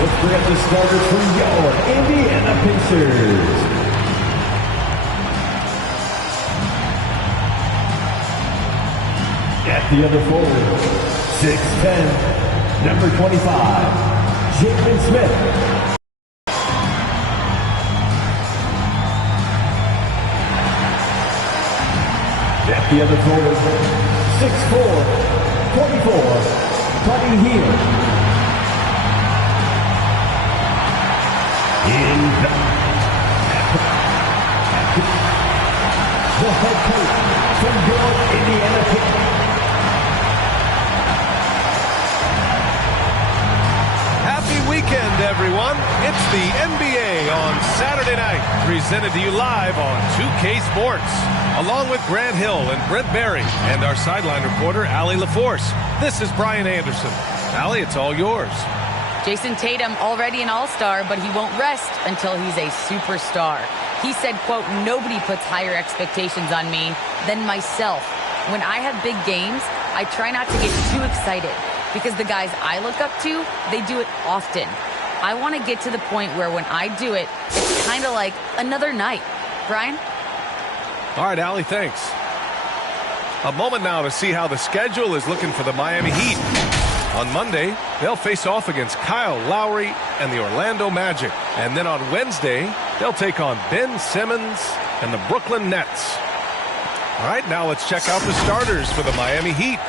Let's bring up the starters for your Indiana Pacers. At the other forward, 6'10", number 25, Jalen Smith. At the other forward, 6'4", 24, Buddy Hield. The head coach from your Indiana Pacers. Happy weekend, everyone. It's the NBA on Saturday night, presented to you live on 2K Sports, along with Grant Hill and Brent Barry, and our sideline reporter, Allie LaForce. This is Brian Anderson. Allie, it's all yours. Jason Tatum already an all-star, but he won't rest until he's a superstar. He said, quote, "Nobody puts higher expectations on me than myself. When I have big games, I try not to get too excited because the guys I look up to, they do it often. I want to get to the point where when I do it, it's kind of like another night." Brian? All right, Allie, thanks. A moment now to see how the schedule is looking for the Miami Heat. On Monday, they'll face off against Kyle Lowry and the Orlando Magic. And then on Wednesday, they'll take on Ben Simmons and the Brooklyn Nets. All right, now let's check out the starters for the Miami Heat.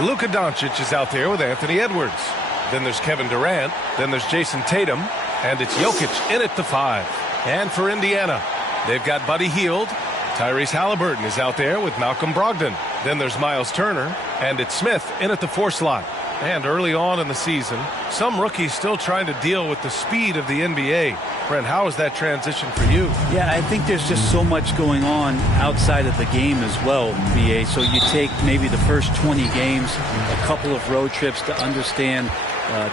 Luka Doncic is out there with Anthony Edwards. Then there's Kevin Durant. Then there's Jason Tatum. And it's Jokic in at the 5. And for Indiana, they've got Buddy Hield. Tyrese Halliburton is out there with Malcolm Brogdon. Then there's Miles Turner. And it's Smith in at the 4 slot. And early on in the season, some rookies still trying to deal with the speed of the NBA. Brent, how is that transition for you? Yeah, I think there's just so much going on outside of the game as well, BA. So you take maybe the first 20 games, a couple of road trips to understand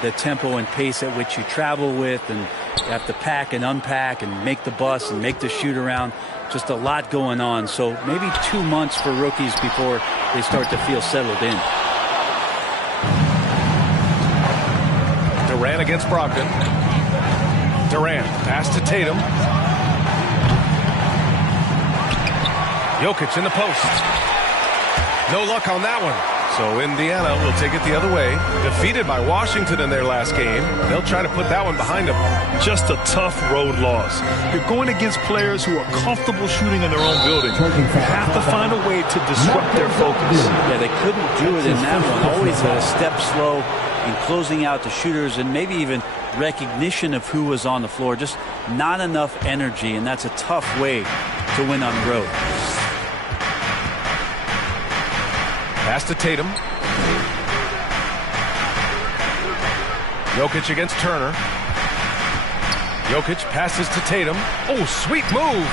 the tempo and pace at which you travel with, and you have to pack and unpack and make the bus and make the shoot around. Just a lot going on. So maybe 2 months for rookies before they start to feel settled in. Durant against Brogdon. Durant, pass to Tatum. Jokic in the post. No luck on that one. So Indiana will take it the other way. Defeated by Washington in their last game. They'll try to put that one behind them. Just a tough road loss. You're going against players who are comfortable shooting in their own building. You have to find a way to disrupt their focus. Yeah, they couldn't do it in that one. Always a step slow in closing out the shooters, and maybe even recognition of who was on the floor. Just not enough energy, and that's a tough way to win on the road. Pass to Tatum. Jokic against Turner. Jokic passes to Tatum. Oh, sweet move.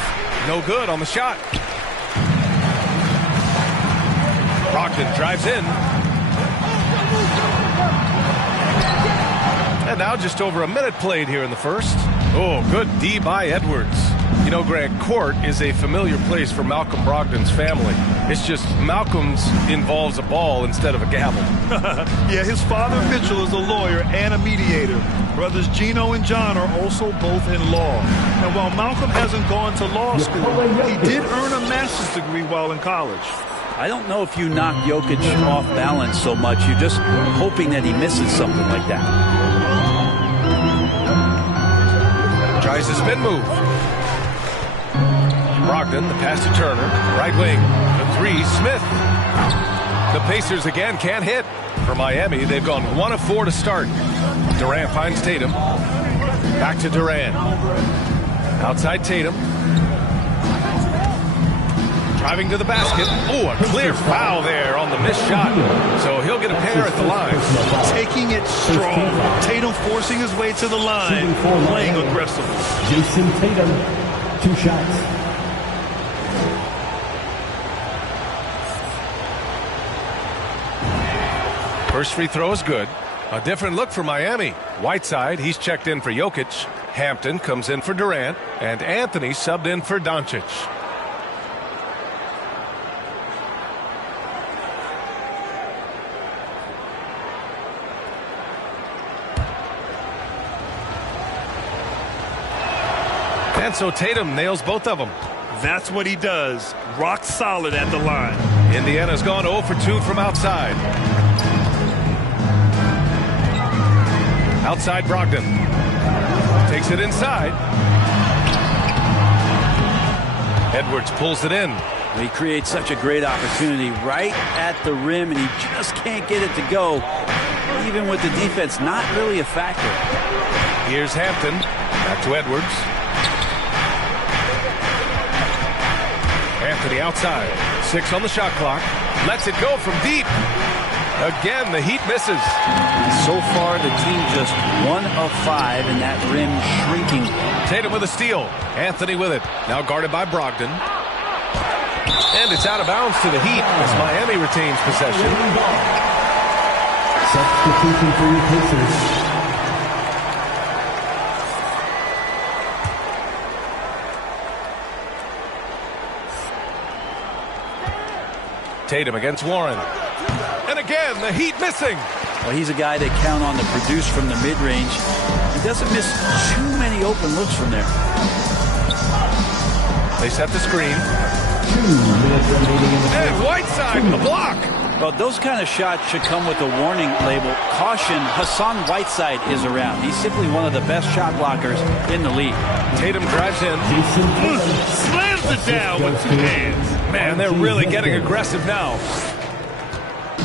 No good on the shot. Brogdon drives in. And now just over a minute played here in the first. Oh, good D by Edwards. You know, Grant, court is a familiar place for Malcolm Brogdon's family. It's just Malcolm's involves a ball instead of a gavel. Yeah, his father Mitchell is a lawyer and a mediator. Brothers Gino and John are also both in law. And while Malcolm hasn't gone to law school, he did earn a master's degree while in college. I don't know if you knock Jokic off balance so much. You're just hoping that he misses something like that. Tries a spin move. Brogdon, the pass to Turner. Right wing. The 3, Smith. The Pacers again can't hit. For Miami, they've gone 1 of 4 to start. Durant finds Tatum. Back to Durant. Outside Tatum. Driving to the basket. Oh, a clear foul there on the missed shot. So he'll get a pair at the line. Taking it strong. Tatum forcing his way to the line. Playing aggressively. Jason Tatum, 2 shots. First free throw is good. A different look for Miami. Whiteside, he's checked in for Jokic. Hampton comes in for Durant. And Anthony subbed in for Doncic. And so Tatum nails both of them. That's what he does. Rock solid at the line. Indiana's gone 0 for 2 from outside. Outside Brogdon. Takes it inside. Edwards pulls it in. He creates such a great opportunity right at the rim, and he just can't get it to go. Even with the defense not really a factor. Here's Hampton. Back to Edwards. Anthony outside. 6 on the shot clock. Lets it go from deep. Again, the Heat misses. So far, the team just 1 of 5 in that rim shrinking. Tatum with a steal. Anthony with it. Now guarded by Brogdon. And it's out of bounds to the Heat as Miami retains possession. Substitution for your Pacers. Tatum against Warren. And again, the Heat missing. Well, he's a guy they count on to produce from the mid-range. He doesn't miss too many open looks from there. They set the screen. 2 minutes remaining in the And Whiteside, the block. Well, those kind of shots should come with a warning label. Caution, Hassan Whiteside is around. He's simply one of the best shot blockers in the league. Tatum drives in. Slams it down with 2 hands. Man, they're really getting aggressive now.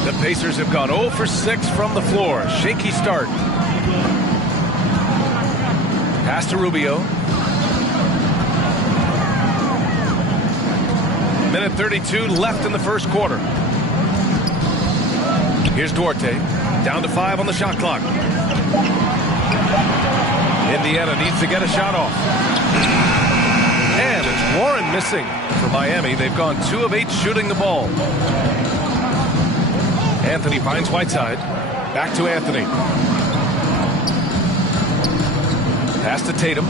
The Pacers have gone 0 for 6 from the floor. Shaky start. Pass to Rubio. Minute 32 left in the first quarter. Here's Duarte. Down to 5 on the shot clock. Indiana needs to get a shot off. And it's Warren missing for Miami. They've gone 2 of 8 shooting the ball. Anthony finds Whiteside. Back to Anthony. Pass to Tatum.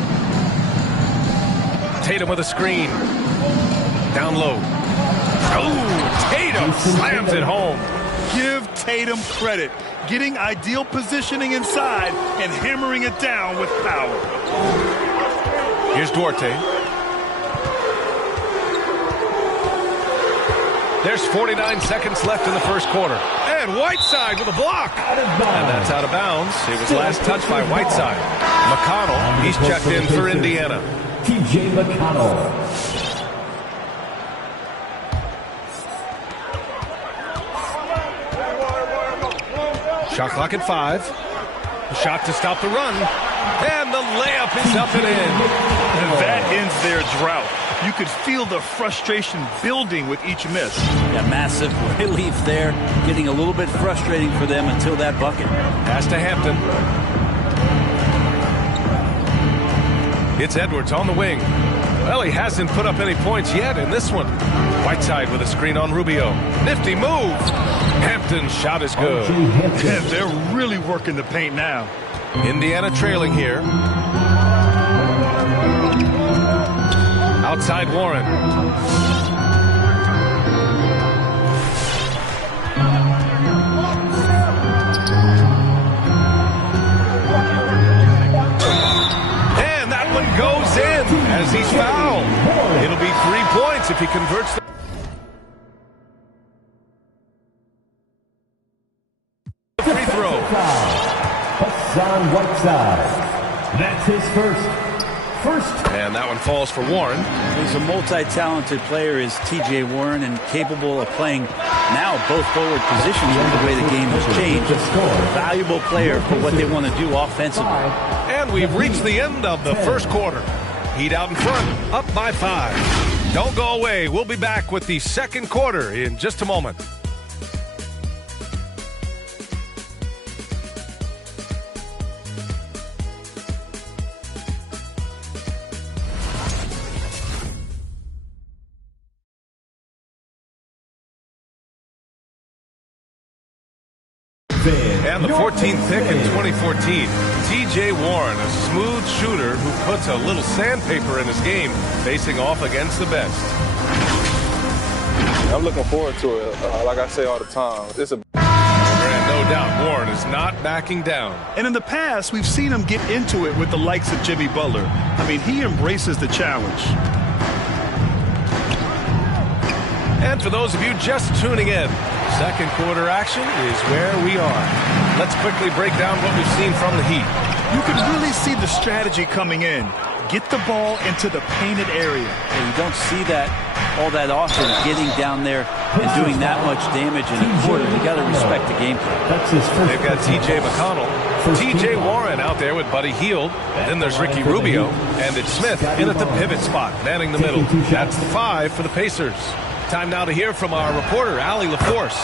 Tatum with a screen. Down low. Oh, Tatum slams it home. Give Tatum credit. Getting ideal positioning inside and hammering it down with power. Here's Duarte. There's 49 seconds left in the first quarter. And Whiteside with a block. And that's out of bounds. It was last touched by Whiteside. McConnell, he's checked in for Indiana. TJ McConnell. Shot clock at 5. A shot to stop the run. And the layup is up and in. And that ends their drought. You could feel the frustration building with each miss. Yeah, massive relief there. Getting a little bit frustrating for them until that bucket. Pass to Hampton. It's Edwards on the wing. Well, he hasn't put up any points yet in this one. Whiteside with a screen on Rubio. Nifty move. Hampton's shot is good. And they're really working the paint now. Indiana trailing here. Outside Warren. And that one goes in as he's fouled. It'll be 3 points if he converts the free throw. Hassan Whiteside. That's his first. And that one falls for Warren. He's a multi-talented player, is TJ Warren, and capable of playing now both forward positions with the way the game has changed. A valuable player for what they want to do offensively. And we've reached the end of the first quarter. Heat out in front, up by 5. Don't go away. We'll be back with the second quarter in just a moment. And the 14th pick in 2014, TJ Warren, a smooth shooter who puts a little sandpaper in his game, facing off against the best. I'm looking forward to it. Like I say all the time, it's a And no doubt, Warren is not backing down. And in the past, we've seen him get into it with the likes of Jimmy Butler. I mean, he embraces the challenge. And for those of you just tuning in, second quarter action is where we are. Let's quickly break down what we've seen from the Heat. You can really see the strategy coming in. Get the ball into the painted area. And you don't see that all that often, getting down there and doing that much damage in a quarter. You got to respect the game plan. They've got T.J. McConnell, T.J. Warren out there with Buddy Hield. Then there's Ricky Rubio, and it's Smith in at the pivot spot, manning the middle. That's the 5 for the Pacers. Time now to hear from our reporter, Allie LaForce.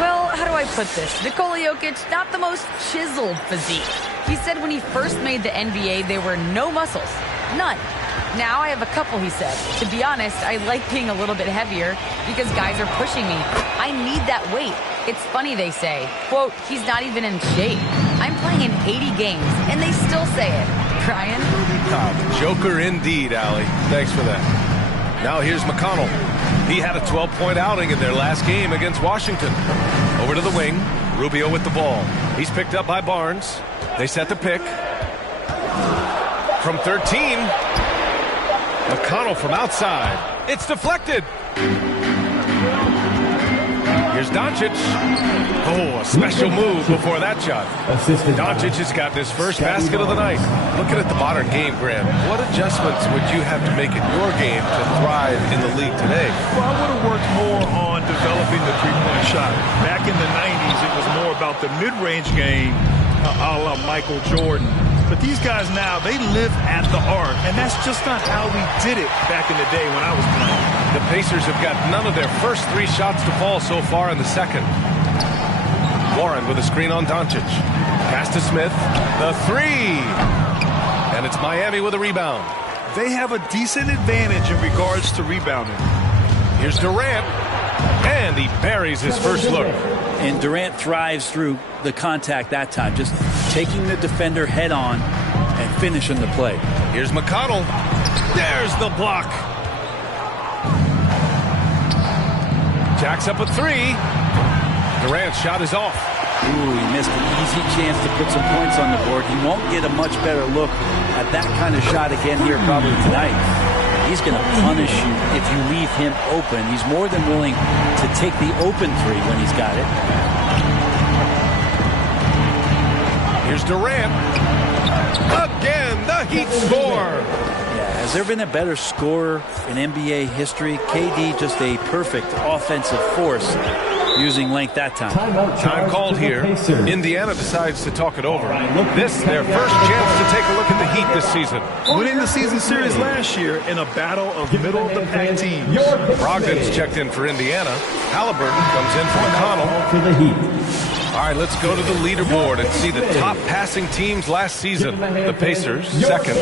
Well, how do I put this? Nikola Jokic, not the most chiseled physique. He said when he first made the NBA, there were no muscles. None. Now I have a couple, he said. To be honest, I like being a little bit heavier because guys are pushing me. I need that weight. It's funny they say, quote, he's not even in shape. I'm playing in 80 games, and they still say it. Brian? Joker indeed, Allie. Thanks for that. Now here's McConnell. He had a 12-point outing in their last game against Washington. Over to the wing. Rubio with the ball. He's picked up by Barnes. They set the pick. From 13. McConnell from outside. It's deflected. Here's Doncic. Oh, a special move before that shot. Doncic has got his first basket of the night. Looking at the modern game, Graham, what adjustments would you have to make in your game to thrive in the league today? Well, I would have worked more on developing the three-point shot. Back in the 90s, it was more about the mid-range game, a la Michael Jordan. But these guys now, they live at the arc, and that's just not how we did it back in the day when I was playing. The Pacers have got none of their first 3 shots to fall so far in the second. Warren with a screen on Doncic. Pass to Smith. The 3. And it's Miami with a rebound. They have a decent advantage in regards to rebounding. Here's Durant. And he buries his first look. And Durant thrives through the contact that time. Just taking the defender head on and finishing the play. Here's McConnell. There's the block. Jacks up a 3. Durant's shot is off. Ooh, he missed an easy chance to put some points on the board. He won't get a much better look at that kind of shot again here probably tonight. He's going to punish you if you leave him open. He's more than willing to take the open 3 when he's got it. Here's Durant. Again, the Heat score. Yeah, has there been a better scorer in NBA history? KD just a perfect offensive force using length that time. Time called here. Indiana decides to talk it over. This their first chance to take a look at the Heat this season. Winning the season series last year in a battle of middle-of-the-pack teams. Brogdon's checked in for Indiana. Halliburton comes in for McConnell. For the Heat. All right, let's go to the leaderboard and see the top passing teams last season. The Pacers, second.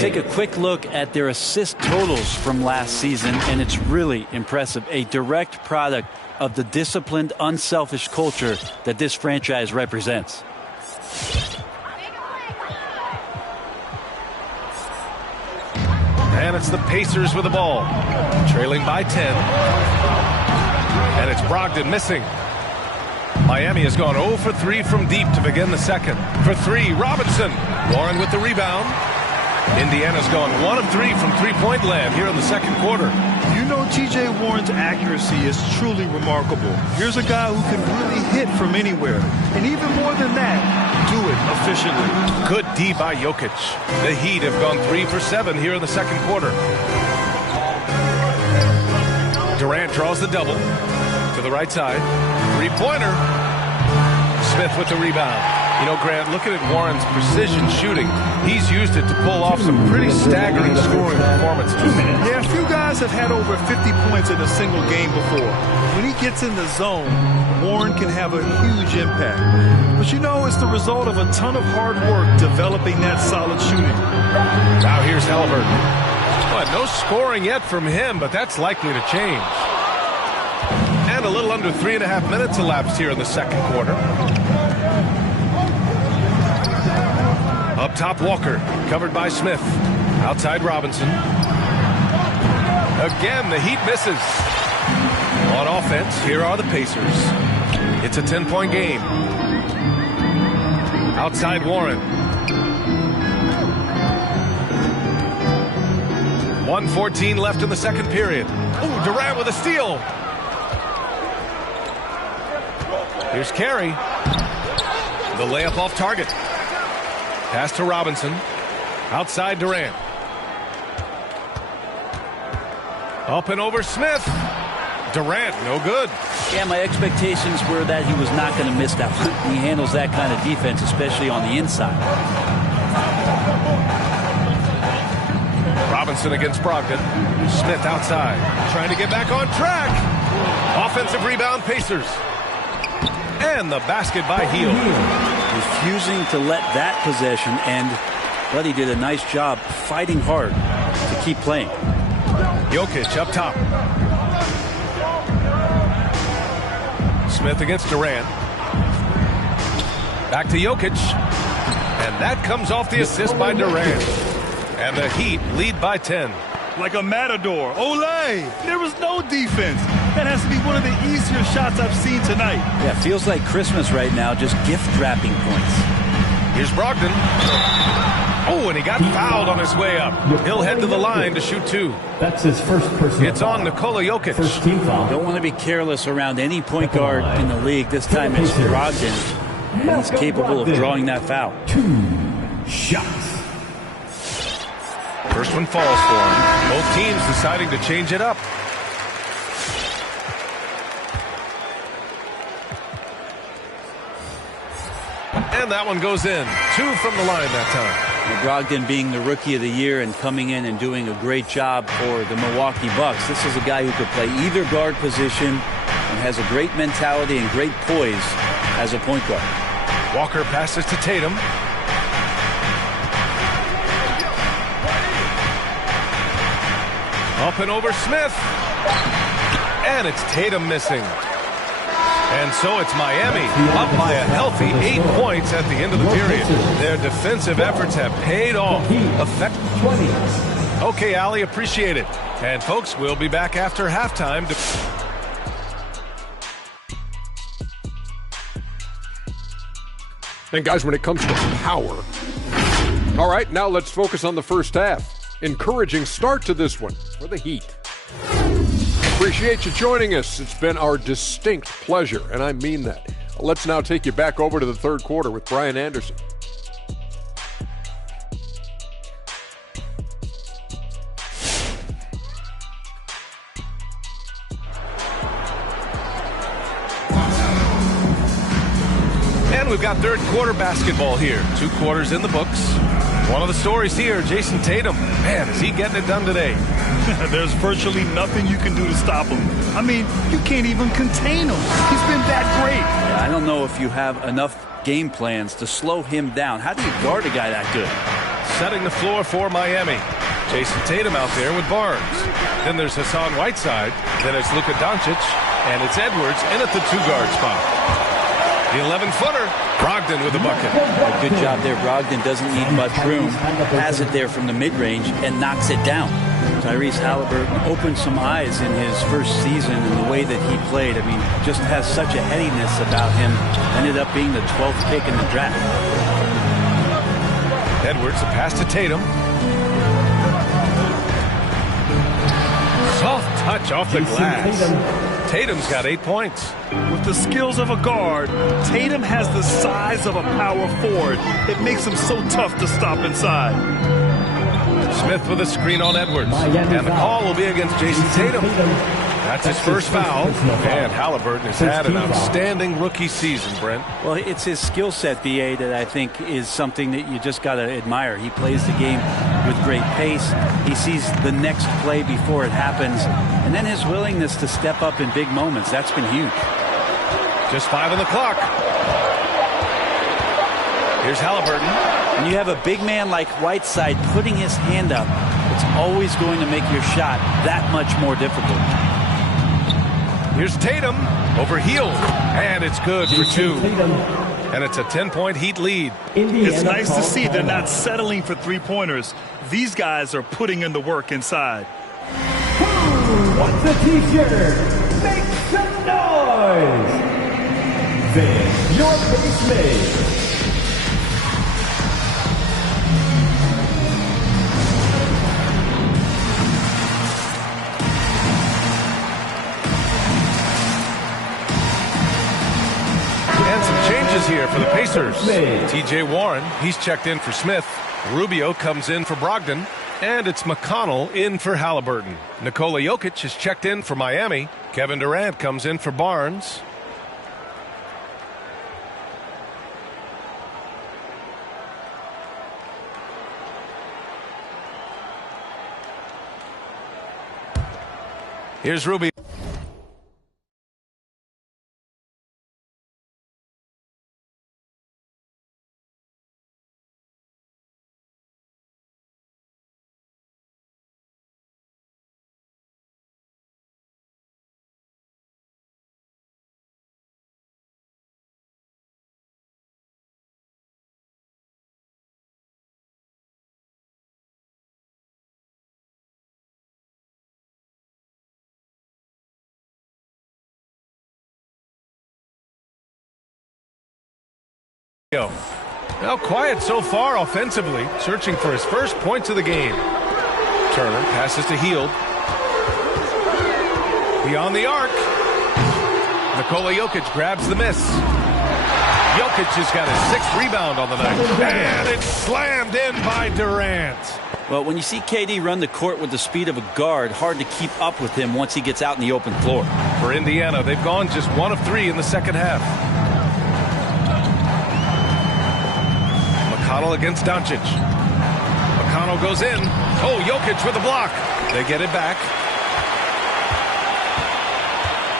Take a quick look at their assist totals from last season, and it's really impressive. A direct product of the disciplined, unselfish culture that this franchise represents. And it's the Pacers with the ball. Trailing by 10. And it's Brogdon missing. Miami has gone 0 for 3 from deep to begin the second. For 3, Robinson. Warren with the rebound. Indiana's gone 1 of 3 from three-point land here in the second quarter. You know T.J. Warren's accuracy is truly remarkable. Here's a guy who can really hit from anywhere. And even more than that, do it efficiently. Good D by Jokic. The Heat have gone 3 for 7 here in the second quarter. Durant draws the double to the right side. Three-pointer. Smith with the rebound. You know, Grant, looking at Warren's precision shooting, he's used it to pull off some pretty staggering scoring performances. Yeah, a few guys have had over 50 points in a single game before. When he gets in the zone, Warren can have a huge impact. But you know, it's the result of a ton of hard work developing that solid shooting. Now here's Halliburton. Well, no scoring yet from him, but that's likely to change. And a little under 3.5 minutes elapsed here in the second quarter. Up top, Walker, covered by Smith. Outside, Robinson. Again, the Heat misses. On offense, here are the Pacers. It's a 10-point game. Outside Warren. 1:14 left in the second period. Oh, Durant with a steal. Here's Carey. The layup off target. Pass to Robinson. Outside Durant. Up and over Smith. Durant, no good. Yeah, my expectations were that he was not going to miss that. He handles that kind of defense, especially on the inside. Robinson against Brogdon. Smith outside. Trying to get back on track. Offensive rebound, Pacers. And the basket by Hill. Refusing to let that possession end, but he did a nice job fighting hard to keep playing. Jokic up top. Smith against Durant. Back to Jokic. And that comes off the assist by Durant. And the Heat lead by 10. Like a matador. Olay! There was no defense. That has to be one of the easier shots I've seen tonight. Yeah, feels like Christmas right now, just gift wrapping points. Here's Brogdon. Oh, and he got fouled on his way up. He'll head to the line to shoot 2. That's his first personal It's on Nikola Jokic. First team foul. Don't want to be careless around any point guard in the league. This time it's Brogdon. And he's capable of drawing that foul. 2 shots. First one falls for him. Both teams deciding to change it up. And that one goes in. 2 from the line that time. Brogdon being the rookie of the year and coming in and doing a great job for the Milwaukee Bucks. This is a guy who could play either guard position and has a great mentality and great poise as a point guard. Walker passes to Tatum. Up and over Smith. And it's Tatum missing. And so it's Miami up by a healthy 8 points at the end of the period. Their defensive efforts have paid off. Okay, Ali, appreciate it. And folks, we'll be back after halftime. And guys, when it comes to power. All right, now let's focus on the first half. Encouraging start to this one for the Heat. Appreciate you joining us. It's been our distinct pleasure, and I mean that. Let's now take you back over to the third quarter with Brian Anderson. And we've got third quarter basketball here. 2 quarters in the books. One of the stories here, Jason Tatum. Man, is he getting it done today? There's virtually nothing you can do to stop him. I mean, you can't even contain him. He's been that great. Yeah, I don't know if you have enough game plans to slow him down. How do you guard a guy that good? Setting the floor for Miami. Jason Tatum out there with Barnes. Then there's Hassan Whiteside. Then it's Luka Doncic. And it's Edwards in at the 2-guard spot. The 11-footer. Brogdon with the bucket. A good job there. Brogdon doesn't need much room. Has it there from the mid-range and knocks it down. Tyrese Halliburton opened some eyes in his first season in the way that he played. I mean, just has such a headiness about him. Ended up being the 12th pick in the draft. Edwards, a pass to Tatum. Soft touch off the glass. Tatum's got 8 points. With the skills of a guard, Tatum has the size of a power forward. It makes him so tough to stop inside. Smith with a screen on Edwards. And the call will be against Jason Tatum. That's his first foul. And Halliburton has had an outstanding rookie season, Brent. Well, it's his skill set, BA, that I think is something that you just got to admire. He plays the game with great pace. He sees the next play before it happens. And then his willingness to step up in big moments. That's been huge. Just 5 on the clock. Here's Halliburton. When you have a big man like Whiteside putting his hand up, it's always going to make your shot that much more difficult. Here's Tatum over Hill, and it's good for 2. And it's a 10-point Heat lead. It's nice to see they're not settling for three-pointers. These guys are putting in the work inside. Who wants a t-shirt? Make some noise! Then your base mate. here for the Pacers. T.J. Warren, he's checked in for Smith. Rubio comes in for Brogdon. And it's McConnell in for Halliburton. Nikola Jokic is checked in for Miami. Kevin Durant comes in for Barnes. Here's Rubio. Now quiet so far offensively, searching for his first points of the game. Turner passes to Hield. Beyond the arc. Nikola Jokic grabs the miss. Jokic has got his 6th rebound on the night. And it's slammed in by Durant. Well, when you see KD run the court with the speed of a guard, hard to keep up with him once he gets out in the open floor. For Indiana, they've gone just 1 of 3 in the second half. McConnell against Doncic. McConnell goes in. Oh, Jokic with a block. They get it back.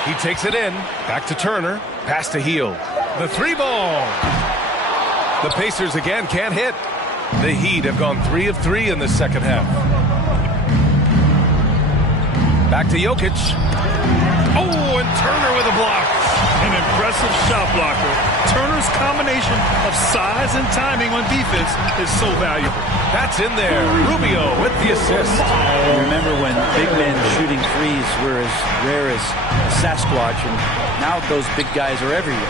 He takes it in. Back to Turner. Pass to Hield. The 3-ball. The Pacers again can't hit. The Heat have gone 3 of 3 in the second half. Back to Jokic. Oh, and Turner with a block. An impressive shot blocker. Turner's combination of size and timing on defense is so valuable. That's in there. Rubio with the assist. Remember when big men shooting threes were as rare as Sasquatch, and now those big guys are everywhere.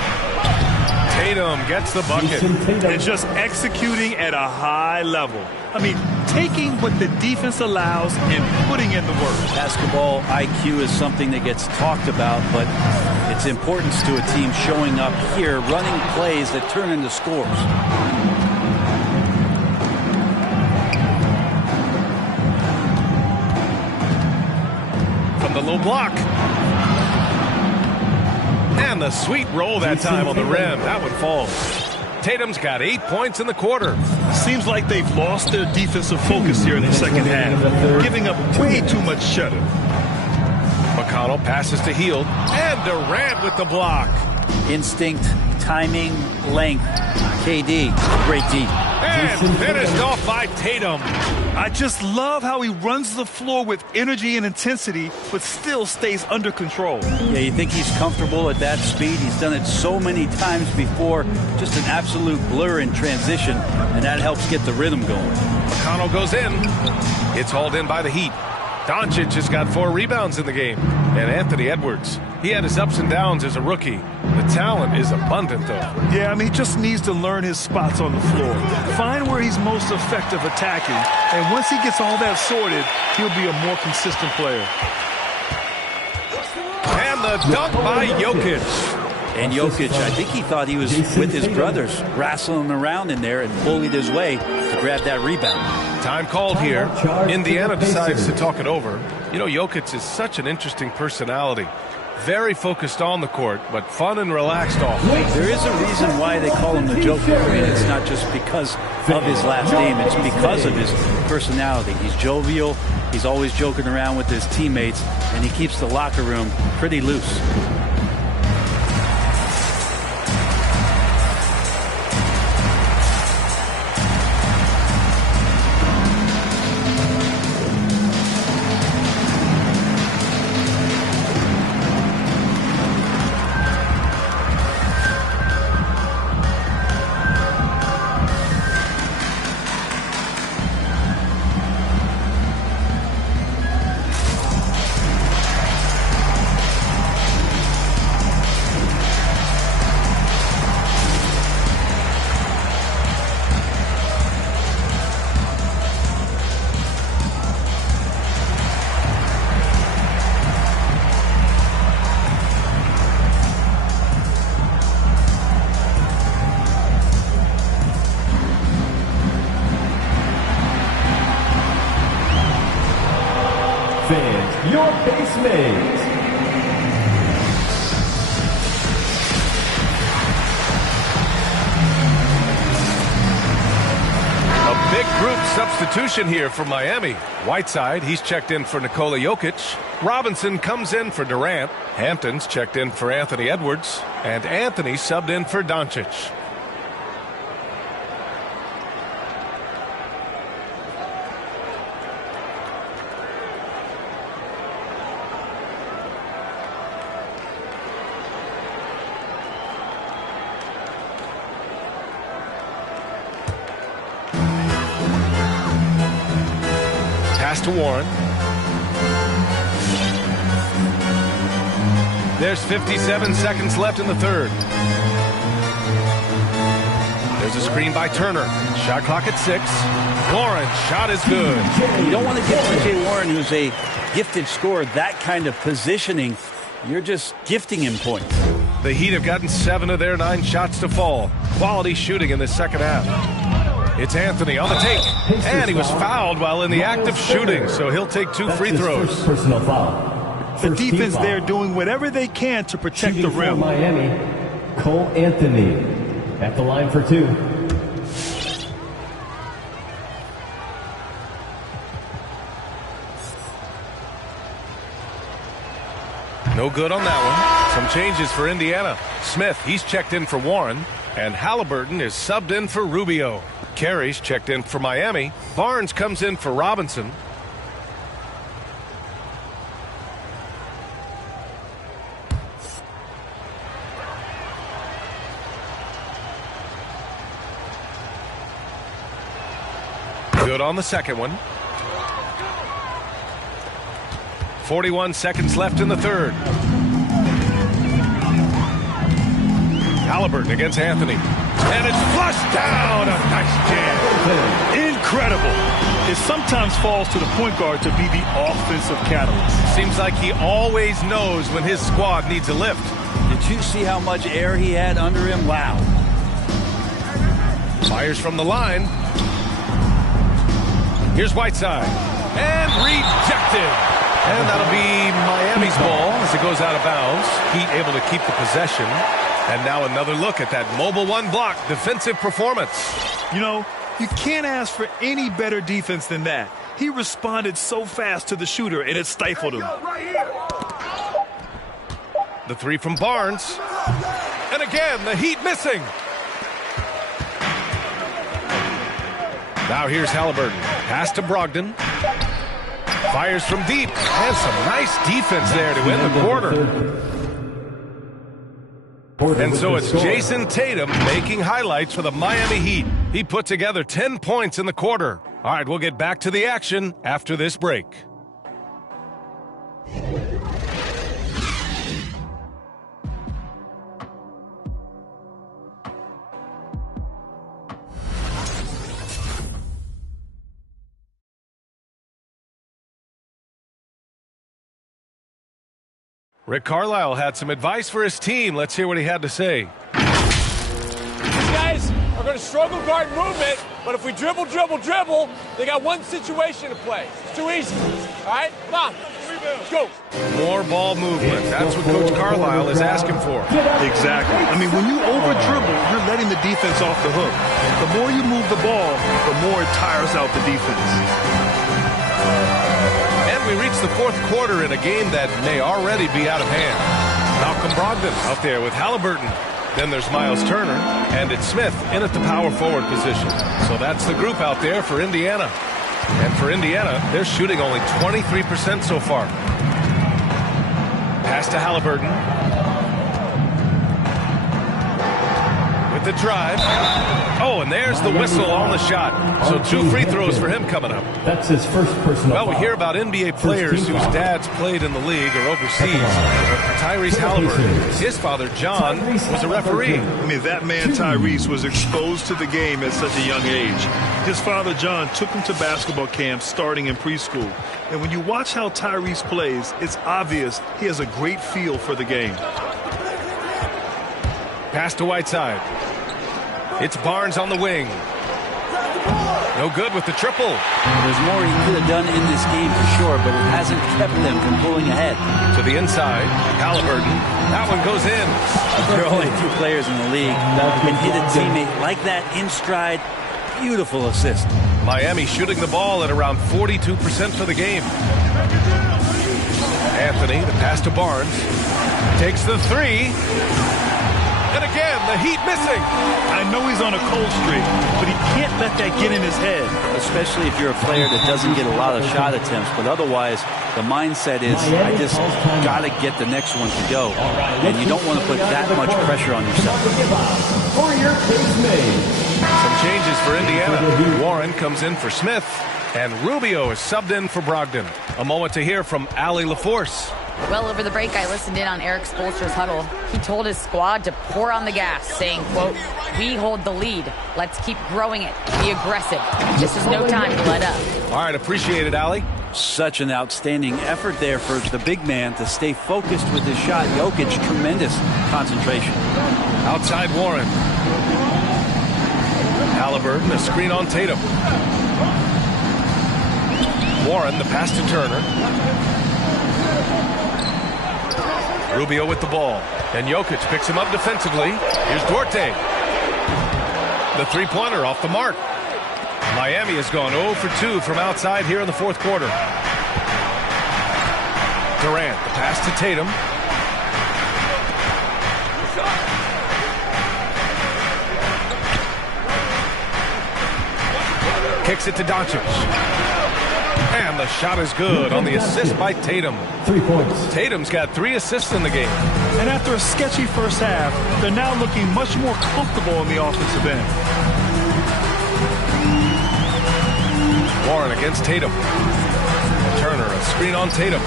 Tatum gets the bucket. And just executing at a high level. I mean, taking what the defense allows and putting in the work. Basketball IQ is something that gets talked about, but its importance to a team showing up here, running plays that turn into scores. From the low block. And the sweet roll that time on the rim. That one falls. Tatum's got 8 points in the quarter. Seems like they've lost their defensive focus here in the second half, giving up way too much shuttle. McConnell passes to Hield. And Durant with the block. Instinct, timing, length. KD, great D. And finished off by Tatum. I just love how he runs the floor with energy and intensity, but still stays under control. Yeah, you think he's comfortable at that speed. He's done it so many times before. Just an absolute blur in transition, and that helps get the rhythm going. McConnell goes in. It's hauled in by the Heat. Doncic has got 4 rebounds in the game. And Anthony Edwards, he had his ups and downs as a rookie. The talent is abundant, though. Yeah, I mean, he just needs to learn his spots on the floor. Find where he's most effective attacking. And once he gets all that sorted, he'll be a more consistent player. And the dunk by Jokic. And Jokic, I think he thought he was with his brothers, wrestling around in there and bullied his way to grab that rebound. Time called here. Indiana decides to talk it over. You know, Jokic is such an interesting personality. Very focused on the court, but fun and relaxed off. There is a reason why they call him the Joker. I mean, it's not just because of his last name. It's because of his personality. He's jovial. He's always joking around with his teammates, and he keeps the locker room pretty loose. your base mate. A big group substitution here for Miami. Whiteside, he's checked in for Nikola Jokic. Robinson comes in for Durant. Hampton's checked in for Anthony Edwards. And Anthony subbed in for Doncic. Pass to Warren. There's 57 seconds left in the third. There's a screen by Turner. Shot clock at 6. Warren, shot is good. You don't want to give T.J. Warren, who's a gifted scorer, that kind of positioning. You're just gifting him points. The Heat have gotten 7 of their 9 shots to fall. Quality shooting in the second half. It's Anthony on the take. And he was fouled while in the act of shooting, so he'll take 2 free throws. Personal foul. The defense there doing whatever they can to protect the rim. Miami, Cole Anthony at the line for 2. No good on that one. Some changes for Indiana. Smith, he's checked in for Warren. And Halliburton is subbed in for Rubio. Carey's checked in for Miami. Barnes comes in for Robinson. Good on the second one. 41 seconds left in the third. Halliburton against Anthony. And it's flushed down. A nice jam. Incredible. It sometimes falls to the point guard to be the offensive catalyst. Seems like he always knows when his squad needs a lift. Did you see how much air he had under him? Wow. Fires from the line. Here's Whiteside. And rejected. And that'll be Miami's ball as it goes out of bounds. Heat able to keep the possession. And now another look at that mobile one block defensive performance. You know, you can't ask for any better defense than that. He responded so fast to the shooter, and it stifled him. The 3 from Barnes. And again, the Heat missing. Now here's Halliburton. Pass to Brogdon. Fires from deep. And some nice defense there to end the quarter. And so it's Jason Tatum making highlights for the Miami Heat. He put together 10 points in the quarter. All right, we'll get back to the action after this break. Rick Carlisle had some advice for his team. Let's hear what he had to say. These guys are going to struggle guard movement, but if we dribble, they got one situation to play. It's too easy. All right? Come on. Let's go. More ball movement. That's what Coach Carlisle is asking for. Exactly. I mean, when you over-dribble, you're letting the defense off the hook. The more you move the ball, the more it tires out the defense. We reach the fourth quarter in a game that may already be out of hand. Malcolm Brogdon out there with Halliburton. Then there's Miles Turner, and it's Smith in at the power forward position. So that's the group out there for Indiana. And for Indiana, they're shooting only 23% so far. Pass to Halliburton. With the drive. Oh, and there's the whistle on the shot. So 2 free throws for him coming up. That's his first personal Well, we hear about NBA players whose dads played in the league or overseas. But for Tyrese Halliburton, his father, John, was a referee. I mean, that man, Tyrese, was exposed to the game at such a young age. His father, John, took him to basketball camps starting in preschool. And when you watch how Tyrese plays, it's obvious he has a great feel for the game. Pass to Whiteside. It's Barnes on the wing. No good with the triple. There's more he could have done in this game for sure, but it hasn't kept them from pulling ahead. To the inside, Halliburton. That one goes in. There are only a few players in the league that can hit a teammate like that in stride. Beautiful assist. Miami shooting the ball at around 42% for the game. Anthony, the pass to Barnes. Takes the three. And again, the Heat missing. I know he's on a cold streak, but he can't let that get in his head. Especially if you're a player that doesn't get a lot of shot attempts. But otherwise, the mindset is, I just got to get the next one to go. And you don't want to put that much pressure on yourself. Some changes for Indiana. Warren comes in for Smith. And Rubio is subbed in for Brogdon. A moment to hear from Allie LaForce. Well, over the break, I listened in on Eric Spoelstra's huddle. He told his squad to pour on the gas, saying, quote, "We hold the lead. Let's keep growing it. Be aggressive. This is no time to let up." All right, appreciate it, Allie. Such an outstanding effort there for the big man to stay focused with his shot. Jokic, tremendous concentration. Outside Warren. Halliburton, a screen on Tatum. Warren, the pass to Turner. Rubio with the ball. And Jokic picks him up defensively. Here's Duarte. The three-pointer off the mark. Miami has gone 0 for 2 from outside here in the fourth quarter. Durant, the pass to Tatum. Kicks it to Doncic. And the shot is good on the assist by Tatum. 3 points. Tatum's got 3 assists in the game. And after a sketchy first half, they're now looking much more comfortable on the offensive end. Warren against Tatum. Turner, a screen on Tatum.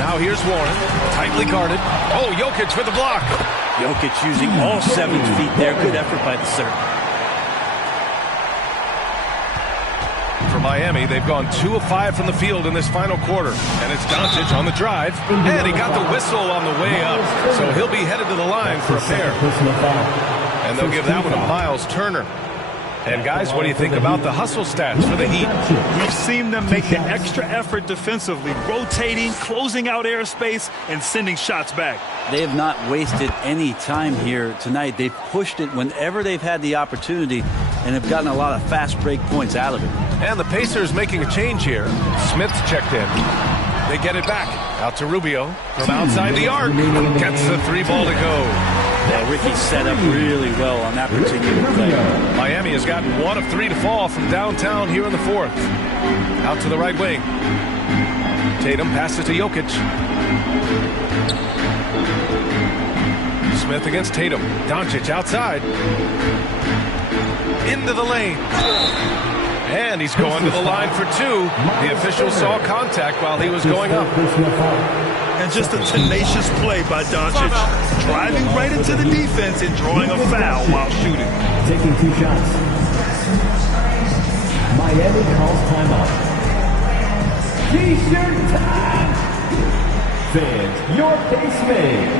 Now here's Warren, tightly guarded. Oh, Jokic with the block. Jokic using all 7 feet there. Good effort by the Serb. For Miami, they've gone 2 of 5 from the field in this final quarter. And it's Doncic on the drive. And he got the whistle on the way up. So he'll be headed to the line for a pair. And they'll give that one to Miles Turner. And guys, what do you think about the hustle stats for the Heat? We've seen them make an extra effort defensively, rotating, closing out airspace, and sending shots back. They have not wasted any time here tonight. They've pushed it whenever they've had the opportunity and have gotten a lot of fast break points out of it. And the Pacers making a change here. Smith's checked in. They get it back. Out to Rubio from outside the arc. Gets the 3 ball to go. Yeah, Ricky set up really well on that particular play. Miami has gotten 1 of 3 to fall from downtown here in the fourth. Out to the right wing. Tatum passes to Jokic. Smith against Tatum. Doncic outside. Into the lane. And he's going to the line for 2. The official saw contact while he was going up. And just a tenacious play by Doncic, driving right into the defense and drawing a foul while shooting. Taking 2 shots. Miami calls timeout. T-shirt time! Fans, your case made.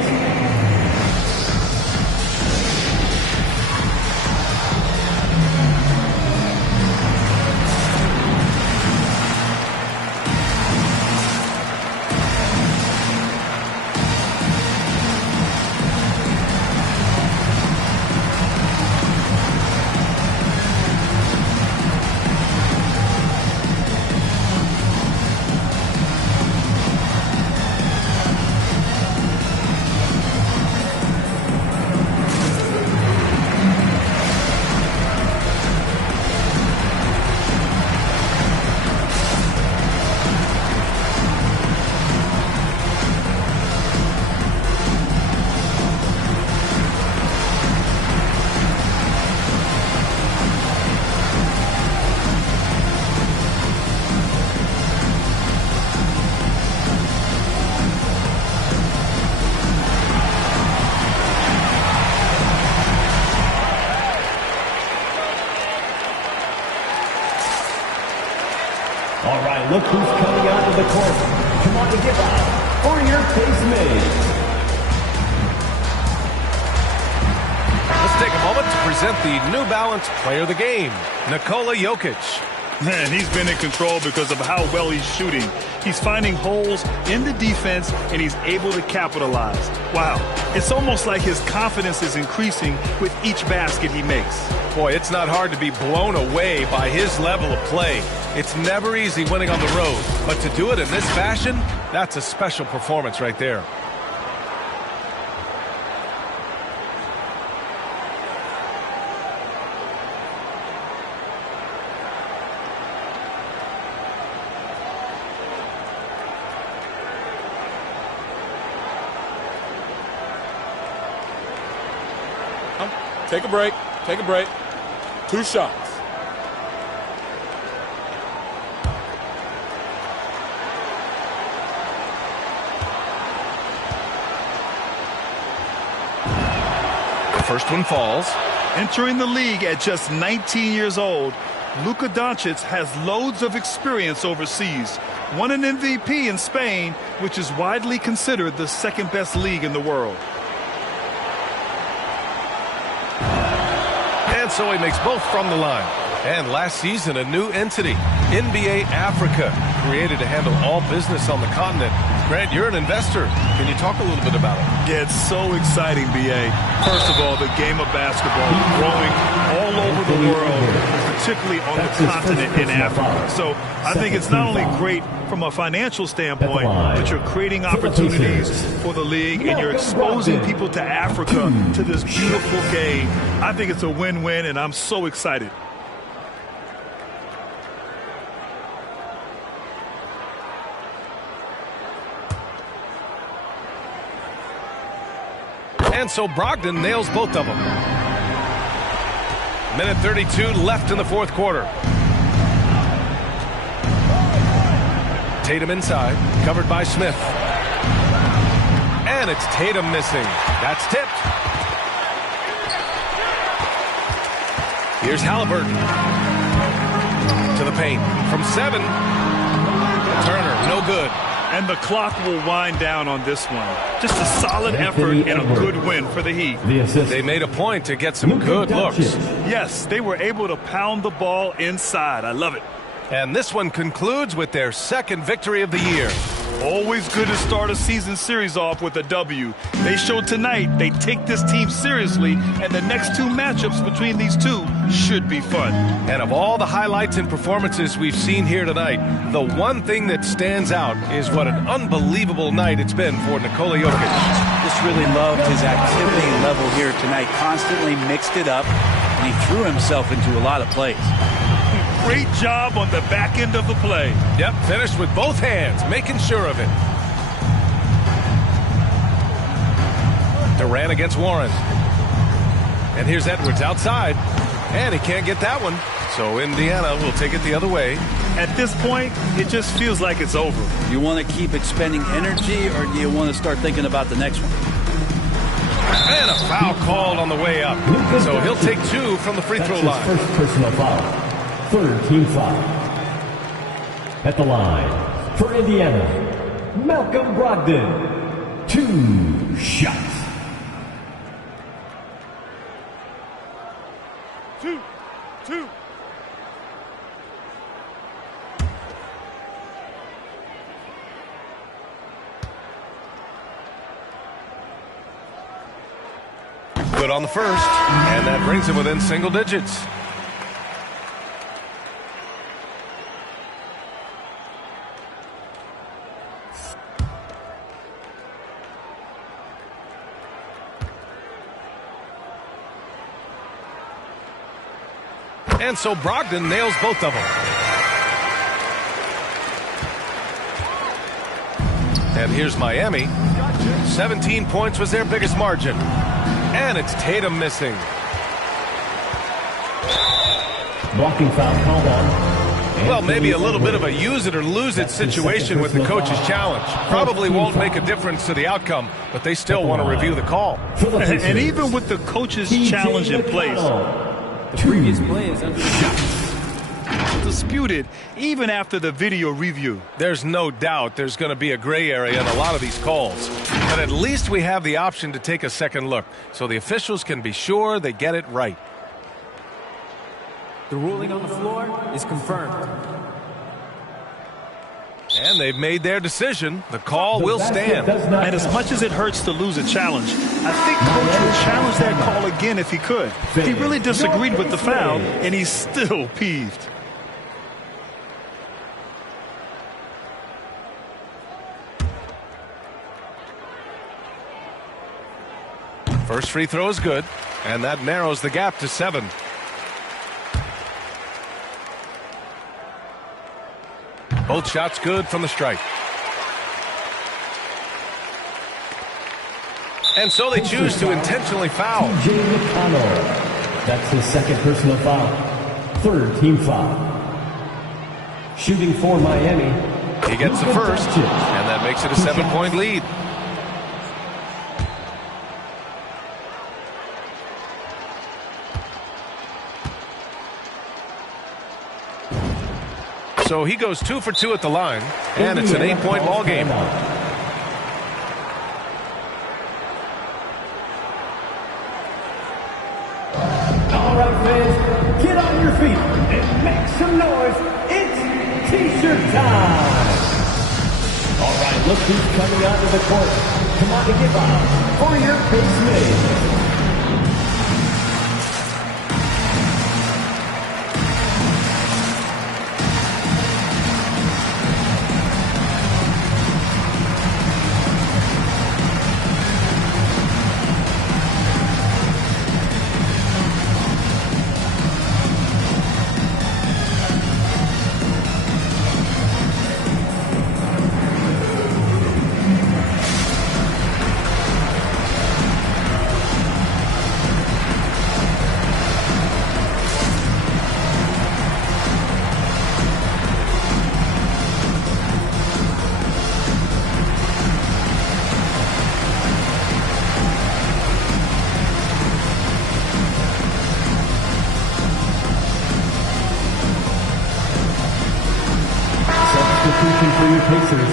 All right, look who's coming out of the court. Come on to give out for your case made. The Let's take a moment to present the New Balance Player of the Game, Nikola Jokic. Man, he's been in control because of how well he's shooting. He's finding holes in the defense, and he's able to capitalize. Wow, it's almost like his confidence is increasing with each basket he makes. Boy, it's not hard to be blown away by his level of play. It's never easy winning on the road, but to do it in this fashion, that's a special performance right there. Take a break. Take a break. 2 shots. The first one falls. Entering the league at just 19 years old, Luka Doncic has loads of experience overseas. Won an MVP in Spain, which is widely considered the second-best league in the world. And so he makes both from the line. And last season, a new entity, NBA Africa, created to handle all business on the continent. Grant, you're an investor. Can you talk a little bit about it? Yeah, it's so exciting, B.A. First of all, the game of basketball growing all over the world, particularly on the continent in Africa. So I think it's not only great from a financial standpoint, but you're creating opportunities for the league and you're exposing people to Africa to this beautiful game. I think it's a win-win, and I'm so excited. And so Brogdon nails both of them. Minute 32 left in the fourth quarter. Tatum inside, covered by Smith. And it's Tatum missing. That's tipped. Here's Halliburton. To the paint. From 7. Turner, no good. And the clock will wind down on this one. Just a solid effort and a good win for the Heat. They made a point to get some good looks. Yes, they were able to pound the ball inside. I love it. And this one concludes with their second victory of the year. Always good to start a season series off with a W. They showed tonight they take this team seriously, and the next 2 matchups between these two should be fun. And of all the highlights and performances we've seen here tonight, the one thing that stands out is what an unbelievable night it's been for Nikola Jokic. Just really loved his activity level here tonight. Constantly mixed it up, and he threw himself into a lot of plays. Great job on the back end of the play. Yep, finished with both hands, making sure of it. Durant against Warren. And here's Edwards outside. And he can't get that one. So Indiana will take it the other way. At this point, it just feels like it's over. You want to keep expending energy, or do you want to start thinking about the next one? And a foul called on the way up. So he'll take 2 from the free throw line. First personal foul. 3rd team foul. At the line for Indiana, Malcolm Brogdon. 2 shots. 2. Good on the first, and that brings him within single digits. And so Brogdon nails both of them. And here's Miami. 17 points was their biggest margin. And it's Tatum missing. Blocking foul called on. Well, maybe a little bit of a use it or lose it situation with the coach's challenge. Probably won't make a difference to the outcome, but they still want to review the call. And even with the coach's challenge in place, The previous play is under disputed even after the video review. There's no doubt there's going to be a gray area in a lot of these calls. But at least we have the option to take a second look, so the officials can be sure they get it right. The ruling on the floor is confirmed. And they've made their decision. The call will stand. And as much as it hurts to lose a challenge, I think Coach would challenge that call again if he could. He really disagreed with the foul, and he's still peeved. First free throw is good, and that narrows the gap to 7. Both shots good from the stripe. And so they choose to intentionally foul. That's his second personal foul. Third team foul. Shooting for Miami. He gets the first, and that makes it a 7-point lead. So he goes 2 for 2 at the line, and it's an 8-point ball game. All right, fans, get on your feet and make some noise. It's T-shirt time. All right, look who's coming out of the court. Come on to give up for your base. For your Pacers.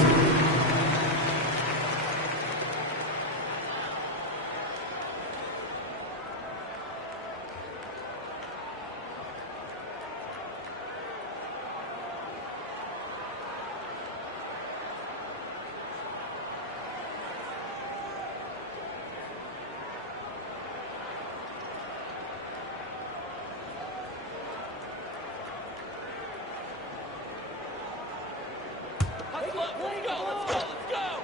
Let's go!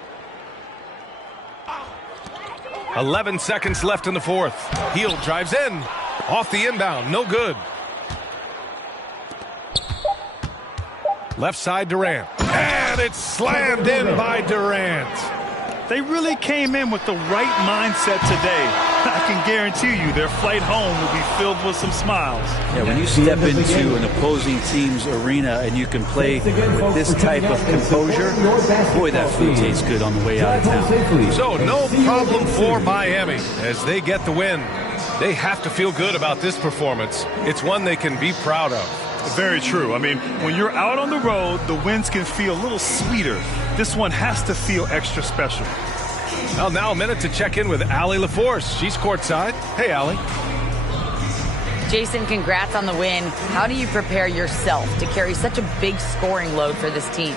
11 seconds left in the fourth. Heel drives in. Off the inbound. No good. Left side Durant. And it's slammed in by Durant. They really came in with the right mindset today. I can guarantee you their flight home will be filled with some smiles. Yeah, when you step into an opposing team's arena and you can play with this type of composure, boy, that food tastes good on the way out of town. So no problem for Miami as they get the win. They have to feel good about this performance. It's one they can be proud of. Very true. I mean, when you're out on the road, the wins can feel a little sweeter. This one has to feel extra special. Well, now a minute to check in with Allie LaForce. She's courtside. Hey, Allie. Jason, congrats on the win. How do you prepare yourself to carry such a big scoring load for this team?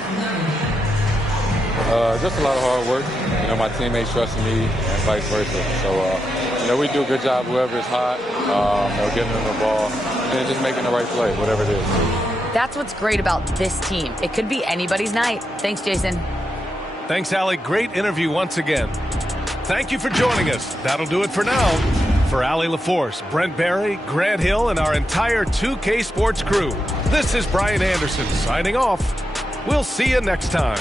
Just a lot of hard work. You know, my teammates trusting me and vice versa. So, you know, we do a good job, whoever is hot, getting them the ball, and just making the right play, whatever it is. That's what's great about this team. It could be anybody's night. Thanks, Jason. Thanks, Allie. Great interview once again. Thank you for joining us. That'll do it for now. For Allie LaForce, Brent Barry, Grant Hill, and our entire 2K Sports crew, this is Brian Anderson signing off. We'll see you next time.